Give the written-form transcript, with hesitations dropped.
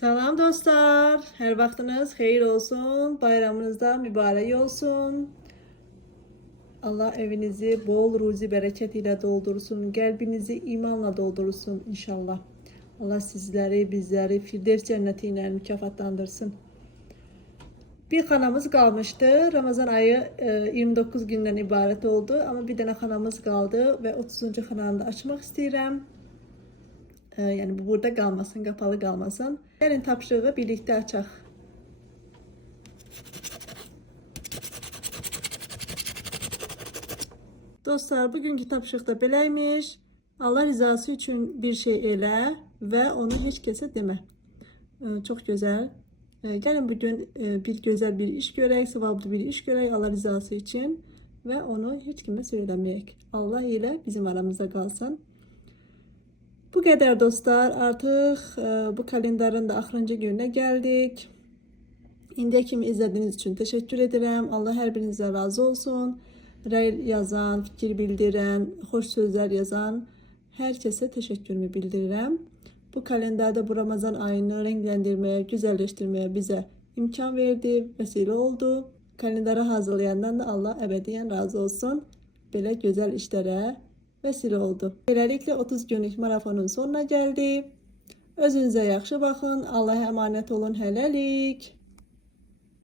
Salam dostlar, her vaxtınız xeyir olsun, bayramınız da mübarək olsun. Allah evinizi bol ruzi bərəkət ilə doldursun, qəlbinizi imanla doldursun inşallah. Allah sizləri, bizləri Firdevs cənnəti ilə mükafatlandırsın. Bir xanamız qalmışdı. Ramazan ayı 29 gündən ibarət oldu, amma bir dənə xanamız qaldı və 30-cu xananı da açmaq istəyirəm. Yəni bu burada qalmasın, qapalı qalmasın. Gəlin tapşırığı birlikdə açaq. Dostlar, bugünkü tapşırıqda beləymiş. Allah rızası üçün bir şey elə və onu heç kəsə demə. Çox gözəl. Gəlin bugün bir gözəl bir iş görək, savablı bir iş görək Allah rızası için və onu heç kimə söyləməyək. Allah ilə bizim aramızda qalsın. Bu qədər dostlar, artıq bu kalendarın da axırıncı gününə gəldik. İndiyə kimi izlədiyiniz üçün təşəkkür edirəm. Allah hər birinizə razı olsun. Rəy yazan, fikir bildirən, xoş sözlər yazan hər kəsə təşəkkürümü bildirirəm. Bu kalendarda bu Ramazan ayını rengləndirməyə, güzəlləşdirməyə bizə imkan verdi, vəsilə oldu. Kalendarı hazırlayandan da Allah əbədiyyən razı olsun. Belə gözəl işlərə vesile oldu. Böylelikle 30 günlük marafonun sonuna geldi. Özünüze yaxşı baxın. Allah'a emanet olun. Hələlik.